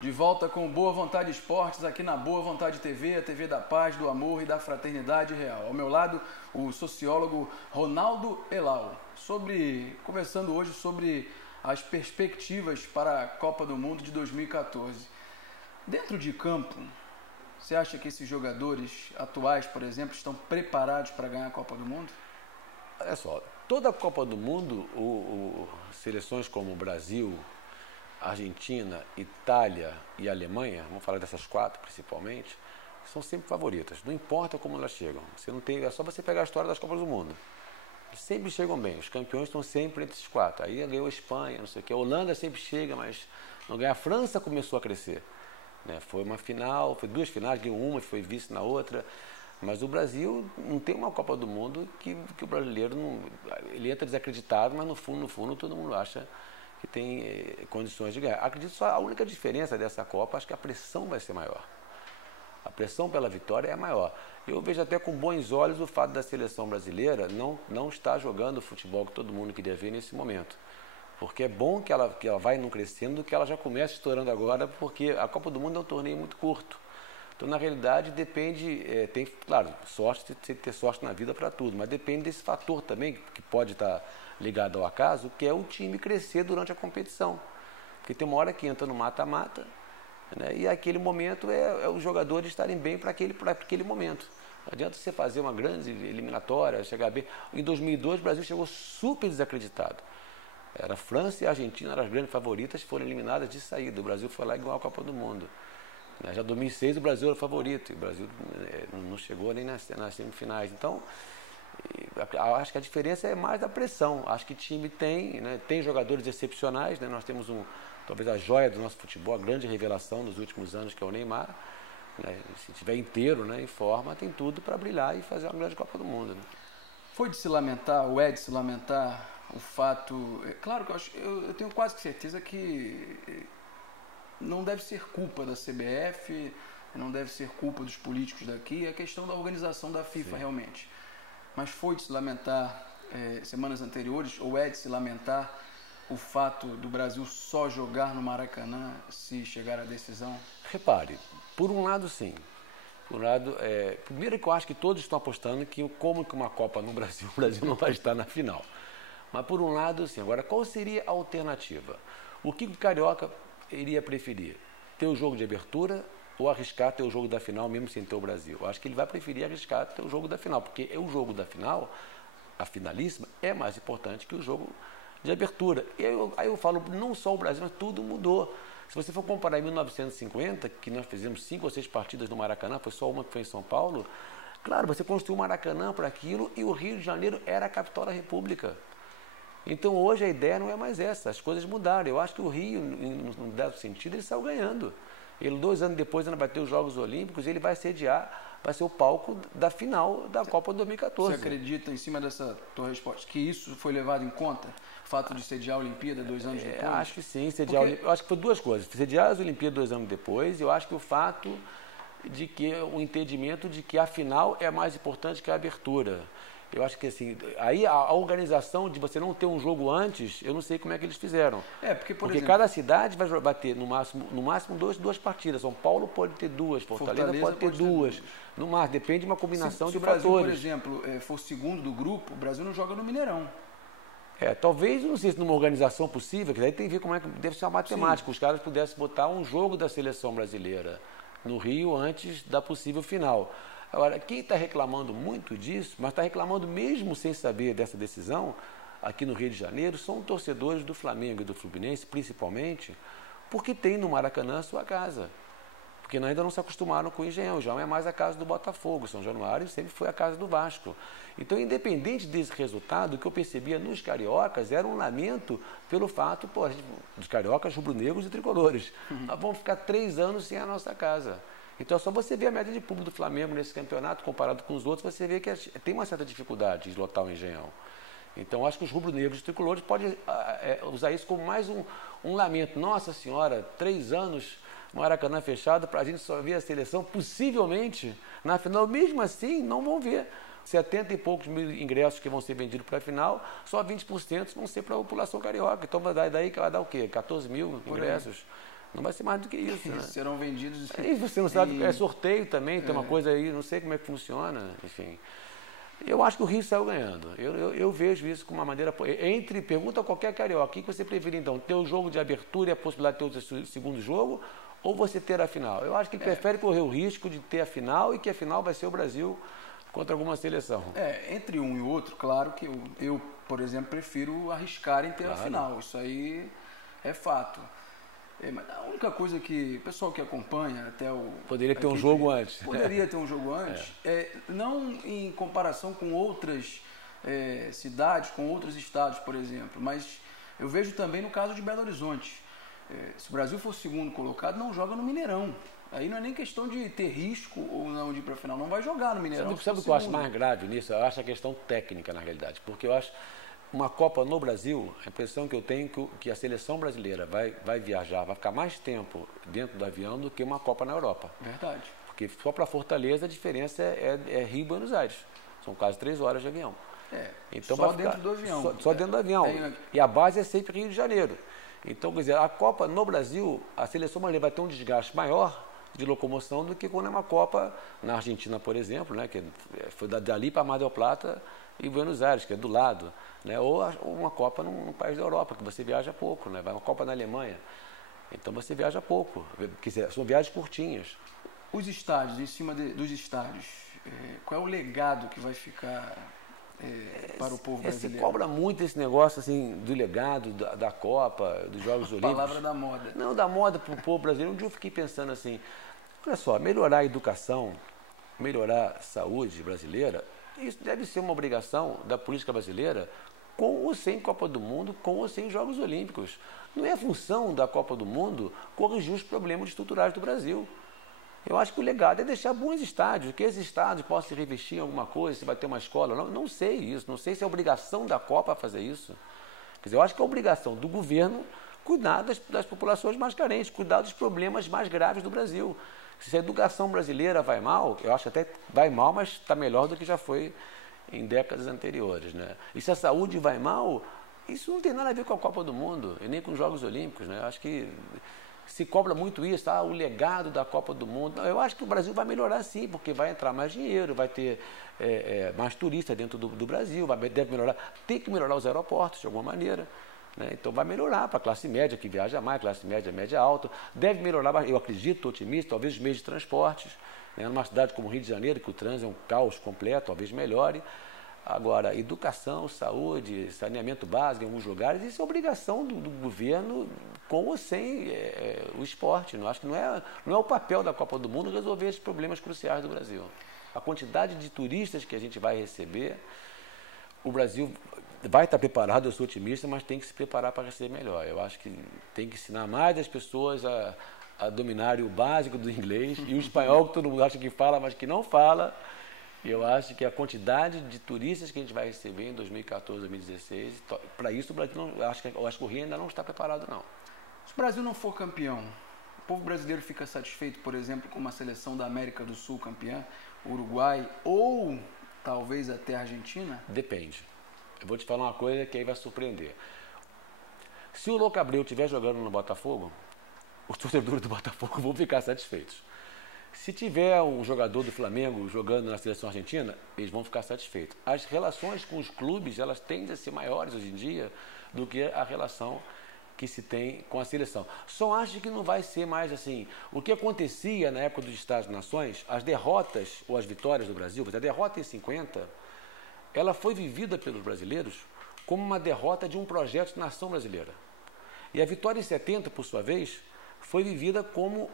De volta com Boa Vontade Esportes, aqui na Boa Vontade TV, a TV da paz, do amor e da fraternidade real. Ao meu lado, o sociólogo Ronaldo Elal, conversando hoje sobre as perspectivas para a Copa do Mundo de 2014. Dentro de campo, você acha que esses jogadores atuais, por exemplo, estão preparados para ganhar a Copa do Mundo? Olha só, toda a Copa do Mundo, seleções como o Brasil, Argentina, Itália e Alemanha, vamos falar dessas quatro principalmente, são sempre favoritas. Não importa como elas chegam. É só você pegar a história das Copas do Mundo. Eles sempre chegam bem. Os campeões estão sempre entre esses quatro. Aí ganhou a Espanha, não sei o que. A Holanda sempre chega, mas não ganha. A França começou a crescer. Né? Foi uma final, foi duas finais, ganhou uma, foi vice na outra. Mas o Brasil não tem uma Copa do Mundo que o brasileiro não, ele entra desacreditado, mas no fundo todo mundo acha que tem condições de ganhar. Acredito só a única diferença dessa Copa, acho que a pressão vai ser maior. A pressão pela vitória é maior. Eu vejo até com bons olhos o fato da seleção brasileira não estar jogando o futebol que todo mundo queria ver nesse momento. Porque é bom que ela vai não crescendo, que ela já comece estourando agora, porque a Copa do Mundo é um torneio muito curto. Então, na realidade, depende, tem, claro, sorte, tem que ter sorte na vida para tudo, mas depende desse fator também, que pode estar ligado ao acaso, que é o time crescer durante a competição. Porque tem uma hora que entra no mata-mata, né, e aquele momento é os jogadores estarem bem para aquele momento. Não adianta você fazer uma grande eliminatória, chegar bem. Em 2002, o Brasil chegou super desacreditado. Era a França e a Argentina, eram as grandes favoritas, foram eliminadas de saída. O Brasil foi lá igual a Copa do Mundo. Já em 2006 o Brasil era o favorito, e o Brasil não chegou nem nas semifinais. Então, acho que a diferença é mais da pressão. Acho que o time tem jogadores excepcionais, né? Nós temos talvez a joia do nosso futebol, a grande revelação dos últimos anos, que é o Neymar. Né? Se estiver inteiro, né, em forma, tem tudo para brilhar e fazer uma grande Copa do Mundo. Né? Foi de se lamentar, ou de se lamentar, o fato... Claro que eu tenho quase certeza que não deve ser culpa da CBF, não deve ser culpa dos políticos daqui, é questão da organização da FIFA. Sim. Realmente. Mas foi de se lamentar semanas anteriores, ou de se lamentar o fato do Brasil só jogar no Maracanã se chegar à decisão? Repare, por um lado sim. Por um lado, primeiro que eu acho que todos estão apostando que como que uma Copa no Brasil, o Brasil não vai estar na final. Mas por um lado sim. Agora, qual seria a alternativa? O que o Carioca iria preferir? Ter o jogo de abertura ou arriscar ter o jogo da final mesmo sem ter o Brasil? Eu acho que ele vai preferir arriscar ter o jogo da final, porque o jogo da final, a finalíssima, é mais importante que o jogo de abertura. Aí eu falo, não só o Brasil, mas tudo mudou. Se você for comparar em 1950, que nós fizemos 5 ou 6 partidas no Maracanã, foi só uma que foi em São Paulo, claro, você construiu o Maracanã para aquilo e o Rio de Janeiro era a capital da República. Então hoje a ideia não é mais essa, as coisas mudaram. Eu acho que o Rio, num dado sentido, ele saiu ganhando. Ele 2 anos depois ainda vai ter os Jogos Olímpicos e ele vai sediar, vai ser o palco da final da Copa 2014. Você acredita, em cima dessa tua resposta, que isso foi levado em conta? O fato de sediar a Olimpíada 2 anos depois? Acho que sim, eu acho que foi duas coisas. Sediar as Olimpíadas 2 anos depois, e eu acho que o fato de que o entendimento de que a final é mais importante que a abertura. Eu acho que assim, aí a organização de você não ter um jogo antes, eu não sei como é que eles fizeram. Porque exemplo, cada cidade vai ter no máximo duas partidas. São Paulo pode ter 2, Fortaleza pode ter 2. No máximo, depende de uma combinação de fatores. Se o Brasil, por exemplo, for o segundo do grupo, o Brasil não joga no Mineirão. Talvez, não sei se numa organização possível, que daí tem que ver como é que deve ser a matemática. Sim. Os caras pudessem botar um jogo da seleção brasileira no Rio antes da possível final. Agora, quem está reclamando muito disso, mas está reclamando mesmo sem saber dessa decisão, aqui no Rio de Janeiro, são torcedores do Flamengo e do Fluminense, principalmente, porque tem no Maracanã a sua casa. Porque ainda não se acostumaram com o Engenhão. Já não é mais a casa do Botafogo. São Januário sempre foi a casa do Vasco. Então, independente desse resultado, o que eu percebia nos cariocas era um lamento pelo fato, dos cariocas, rubro-negros e tricolores. Nós vamos ficar 3 anos sem a nossa casa. Então é só você ver a média de público do Flamengo nesse campeonato, comparado com os outros, você vê que tem uma certa dificuldade de lotar o Engenhão. Então acho que os rubro-negros e tricolores podem usar isso como mais um lamento. Nossa Senhora, 3 anos, Maracanã fechado, para a gente só ver a seleção, possivelmente, na final. Mesmo assim, não vão ver. 70 e poucos mil ingressos que vão ser vendidos para a final, só 20% vão ser para a população carioca. Então daí que vai dar o quê? 14 mil ingressos. Não vai ser mais do que isso, né? Serão vendidos... E você não sabe, é sorteio também, tem uma coisa aí, não sei como é que funciona, enfim. Eu acho que o Rio saiu ganhando. Eu vejo isso com uma maneira... Pergunta a qualquer carioca, o que você preferia então? Ter o jogo de abertura e a possibilidade de ter o segundo jogo ou você ter a final? Eu acho que ele prefere correr o risco de ter a final e que a final vai ser o Brasil contra alguma seleção. Entre um e outro, claro que eu, por exemplo, prefiro arriscar em ter a final. Isso aí é fato. Mas a única coisa que o pessoal que acompanha até o... Poderia ter um jogo antes. Poderia ter um jogo antes. Não em comparação com outras cidades, com outros estados, por exemplo, mas eu vejo também no caso de Belo Horizonte. Se o Brasil for segundo colocado, não joga no Mineirão. Aí não é nem questão de ter risco ou não de ir para a final. Não vai jogar no Mineirão. Sabe o que eu acho mais grave nisso? Eu acho a questão técnica, na realidade. Porque eu acho uma Copa no Brasil, a impressão que eu tenho que a seleção brasileira vai viajar, vai ficar mais tempo dentro do avião do que uma Copa na Europa. Verdade. Porque só para Fortaleza a diferença é Rio e Buenos Aires. São quase 3 horas de avião. Então só dentro do avião. Só dentro do avião. E a base é sempre Rio de Janeiro. Então, quer dizer, a Copa no Brasil, a seleção brasileira vai ter um desgaste maior de locomoção do que quando é uma Copa na Argentina, por exemplo, né, que foi dali para Mar del Plata e Buenos Aires, que é do lado, né, ou uma Copa num país da Europa, que você viaja pouco, né, vai uma Copa na Alemanha, então você viaja pouco, quer dizer, são viagens curtinhas. Os estádios, em cima dos estádios, qual é o legado que vai ficar para o povo brasileiro? Se cobra muito esse negócio assim, do legado da Copa, dos Jogos Olímpicos. Palavra da moda. Não, da moda para o povo brasileiro. Um dia eu fiquei pensando assim, olha só, melhorar a educação, melhorar a saúde brasileira, isso deve ser uma obrigação da política brasileira com ou sem Copa do Mundo, com ou sem Jogos Olímpicos. Não é função da Copa do Mundo corrigir os problemas estruturais do Brasil. Eu acho que o legado é deixar bons estádios, que esses estádios possam se revestir em alguma coisa, se vai ter uma escola. Não sei isso, não sei se é obrigação da Copa fazer isso. Quer dizer, eu acho que é obrigação do governo cuidar das populações mais carentes, cuidar dos problemas mais graves do Brasil. Se a educação brasileira vai mal, eu acho que até vai mal, mas está melhor do que já foi em décadas anteriores, né? E se a saúde vai mal, isso não tem nada a ver com a Copa do Mundo, e nem com os Jogos Olímpicos, né? Eu acho que se cobra muito isso, o legado da Copa do Mundo. Eu acho que o Brasil vai melhorar sim, porque vai entrar mais dinheiro, vai ter mais turistas dentro do Brasil, deve melhorar, tem que melhorar os aeroportos de alguma maneira, né? Então vai melhorar para a classe média que viaja mais, classe média, média alta, deve melhorar, eu acredito, estou otimista, talvez os meios de transportes, né? Numa cidade como Rio de Janeiro, que o trânsito é um caos completo, talvez melhore. Agora, educação, saúde, saneamento básico em alguns lugares, isso é obrigação do governo com ou sem o esporte. Não acho que não é o papel da Copa do Mundo resolver esses problemas cruciais do Brasil. A quantidade de turistas que a gente vai receber, o Brasil vai estar preparado, eu sou otimista, mas tem que se preparar para receber melhor. Eu acho que tem que ensinar mais as pessoas a dominarem o básico do inglês e o espanhol que todo mundo acha que fala, mas que não fala. Eu acho que a quantidade de turistas que a gente vai receber em 2014, 2016, para isso o Brasil eu acho que o Rio ainda não está preparado, não. Se o Brasil não for campeão, o povo brasileiro fica satisfeito, por exemplo, com uma seleção da América do Sul campeã, Uruguai ou talvez até a Argentina? Depende. Eu vou te falar uma coisa que aí vai surpreender. Se o Louco Abreu estiver jogando no Botafogo, os torcedores do Botafogo vão ficar satisfeitos. Se tiver um jogador do Flamengo jogando na seleção argentina, eles vão ficar satisfeitos. As relações com os clubes, elas tendem a ser maiores hoje em dia do que a relação que se tem com a seleção. Só acho que não vai ser mais assim. O que acontecia na época dos Estados-nações, as derrotas ou as vitórias do Brasil, a derrota em 50, ela foi vivida pelos brasileiros como uma derrota de um projeto de nação brasileira. E a vitória em 70, por sua vez, foi vivida como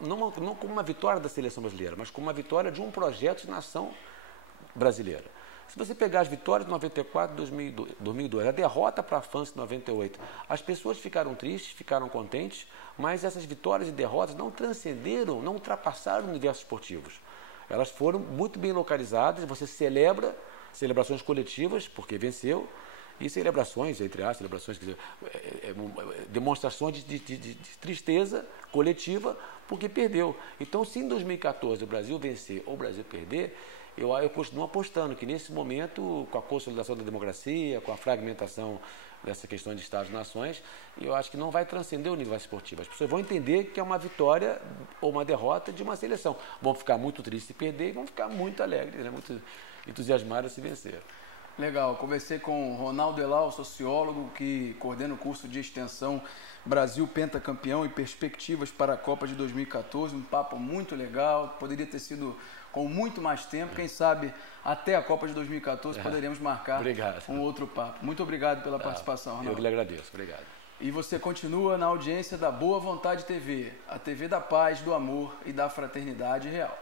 não como uma vitória da seleção brasileira, mas como uma vitória de um projeto de nação brasileira. Se você pegar as vitórias de 94 e 2002, a derrota para a França em 98, as pessoas ficaram tristes, ficaram contentes, mas essas vitórias e derrotas não transcenderam, não ultrapassaram o universo esportivos. Elas foram muito bem localizadas, você celebra, celebrações coletivas, porque venceu, e celebrações, entre as celebrações, quer dizer, demonstrações de tristeza coletiva, porque perdeu. Então, se em 2014 o Brasil vencer ou o Brasil perder, eu continuo apostando que nesse momento, com a consolidação da democracia, com a fragmentação dessa questão de Estados-nações, e eu acho que não vai transcender o nível esportivo. As pessoas vão entender que é uma vitória ou uma derrota de uma seleção. Vão ficar muito tristes se perder e vão ficar muito alegres, né? Muito entusiasmados se vencer. Legal, conversei com o Ronaldo Elal, sociólogo que coordena o curso de extensão Brasil Pentacampeão e Perspectivas para a Copa de 2014, um papo muito legal, poderia ter sido com muito mais tempo, quem sabe até a Copa de 2014 poderíamos marcar um outro papo. Muito obrigado pela participação, Ronaldo. Eu que lhe agradeço, obrigado. E você continua na audiência da Boa Vontade TV, a TV da paz, do amor e da fraternidade real.